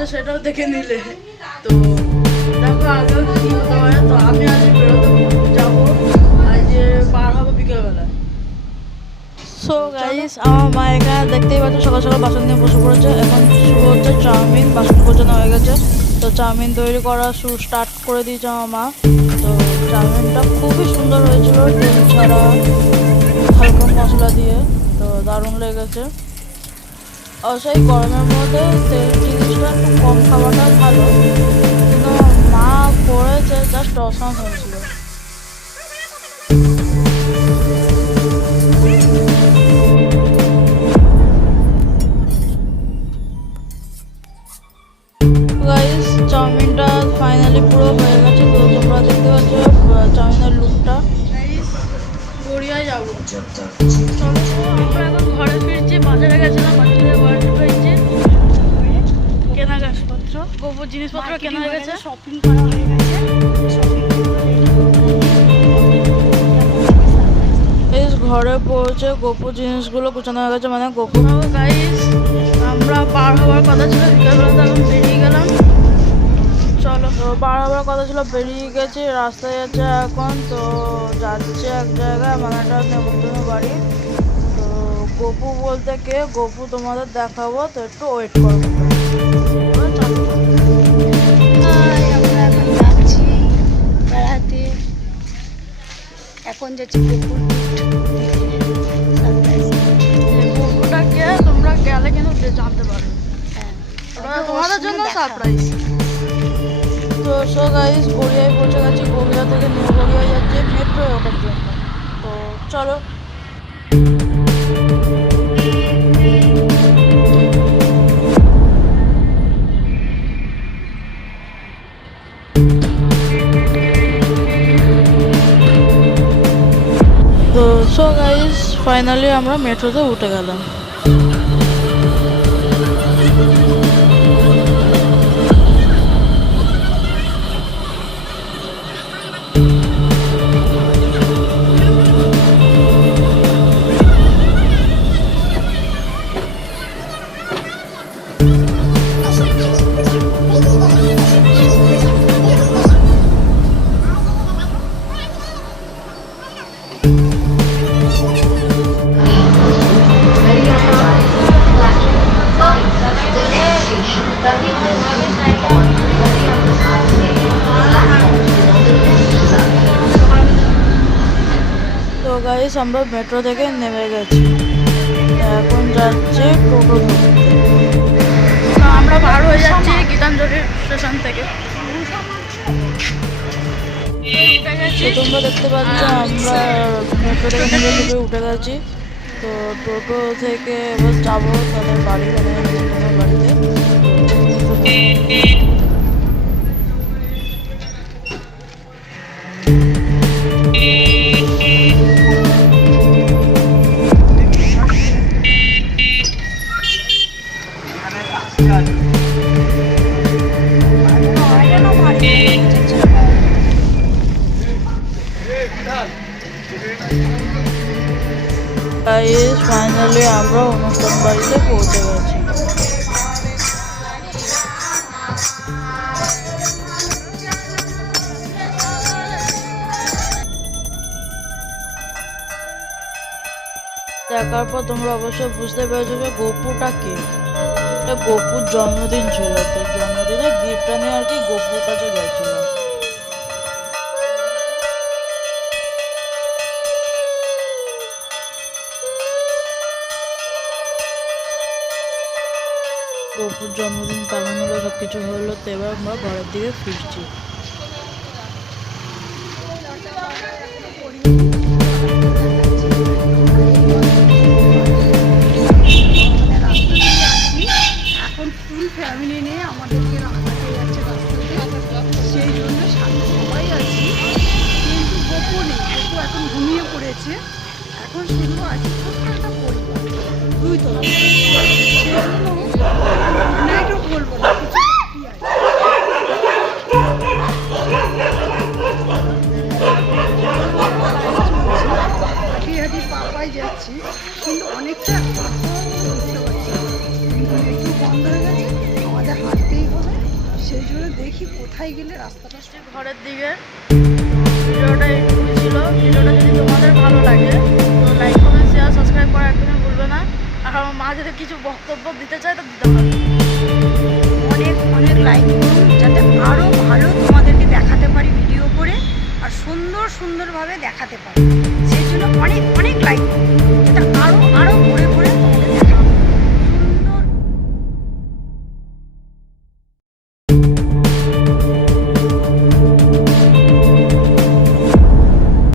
হচ্ছে সেটাও দেখে নিলে। তো দেখো আগেও কি হতে পারে। তো আমি আজ বেরোতে যাবো, আজ পার হবো বিকেলবেলা। সো গাইস, আমার মা এখানে দেখতেই পাচ্ছ সকাল সকাল বাসন নিয়ে বসে পড়েছে। এখন শুরু হচ্ছে চাউমিন, বাসন গোছানো হয়ে গেছে। তো চাউমিন তৈরি করা শুরু স্টার্ট করে দিয়েছে আমার মা। তো চাউমিনটা খুবই সুন্দর হয়েছিল, তেল ছাড়া হালকা মশলা দিয়ে। তো দারুণ লেগেছে। অবশ্যই গরমের মধ্যে তেল জিনিসটা একটু কম খাওয়াটা ভালো, কিন্তু মা করেছে জাস্ট অসাম হয়েছিল। গাইস, চাউমিনটা ফাইনালি পুরো হয়ে গেছে। তো তোমরা দেখতে পাচ্ছ চাউমিনের লুকটা। গড়িয়ায় যাবো, আমরা এখন ঘরে ফিরছি। বাজারে গেছিলাম, বাজারে ঘরে ফিরছি, কেনা জিনিসপত্র, গোবর জিনিসপত্র কেনা হয়ে গেছে, শপিং করা হয়ে গেছে। ঘরে পৌঁছে গোপুর জিনিসগুলো গোছানো হয়ে গেছে, মানে গোপু। গাইস, আমরা বার হওয়ার কথা ছিল বিকেলবেলা, এখন বেরিয়ে গেলাম। চলো, তো বার হওয়ার কথা ছিল, বেরিয়ে গেছি, রাস্তায় যাচ্ছে এখন। তো যাচ্ছে এক জায়গায়, মানে একটা নেমন্তন্ন বাড়ি। তো গোপু বলতে কে, গোপু তোমাদের দেখাবো, তো একটু ওয়েট করবো। আমরা এখন যাচ্ছি বেড়াতে। এখন যাচ্ছি গোপুটা কে তোমরা গেলে কিন্তু জানতে পারবে। হ্যাঁ, তোমাদের জন্য সারপ্রাইজ। তো সো গাইস, গড়িয়ায় পৌঁছে গেছি। গড়িয়া থেকে নিউ গড়িয়া যাচ্ছে মেট্রো ওঠার জন্য। তো চলো। তো সো গাইস, ফাইনালি আমরা মেট্রোতে উঠে গেলাম। তো গাইস, আমরা মেট্রো থেকে নেমে গেছি, এখন যাচ্ছে টোটো ধরতে। আমরা বার হয়ে যাচ্ছি গীতাঞ্জলি স্টেশন থেকে। তোমরা দেখতে পাচ্ছ আমরা মেট্রো থেকে নেমে উঠে গেছি। তো টোটো থেকে এবার যাবো তাদের বাড়ি, মানে বাড়িতে। ফাইনালি আমরা অনুষ্ঠান বাড়িতে পৌঁছে গেছি। দেখার পর তোমরা অবশ্যই বুঝতে পেরেছো যে গোপুটা কে। এটা গোপুর জন্মদিন ছিল, তো জন্মদিনে গিফটটা নিয়ে আর কি গোপুর কাছে গেছিল। গোপুর জন্মদিন পালন হলো, সব কিছু হলো। তো এবার আমরা ঘরের দিকে ফিরছি। এখন ফুল ফ্যামিলি নিয়ে আমাদেরকে রাস্তাতে যাচ্ছে, রাস্তাতে সেই জন্য সাথে সবাই আছি, কিন্তু গোপু নেই। গোপু এখন ঘুমিয়ে পড়েছে। এখন শুধু আছে ছোট্ট একটা পরিবার, দুই তলা। সেজন্য বলবো না কিছু কি আছে। হাঁটি হাঁটি পাপাই যাচ্ছি, কিন্তু অনেকটা বুঝতে পারছি একটু বন্ধ হয়ে গেছে, আমাদের হাঁটতেই দেখি কোথায় গেলে রাস্তাটা ঘরের দিকে। ভিডিওটা এইটুকু ছিল। ভিডিওটা যদি তোমাদের ভালো লাগে তো লাইক কমেন্ট শেয়ার সাবস্ক্রাইব করা একদমই ভুলবে না। আর আমার মা যদি কিছু বক্তব্য দিতে চায় তো দিতে পারে। অনেক অনেক লাইক করুন যাতে আরও ভালো তোমাদেরকে দেখাতে পারি ভিডিও করে আর সুন্দরভাবে দেখাতে পারি, সেই জন্য অনেক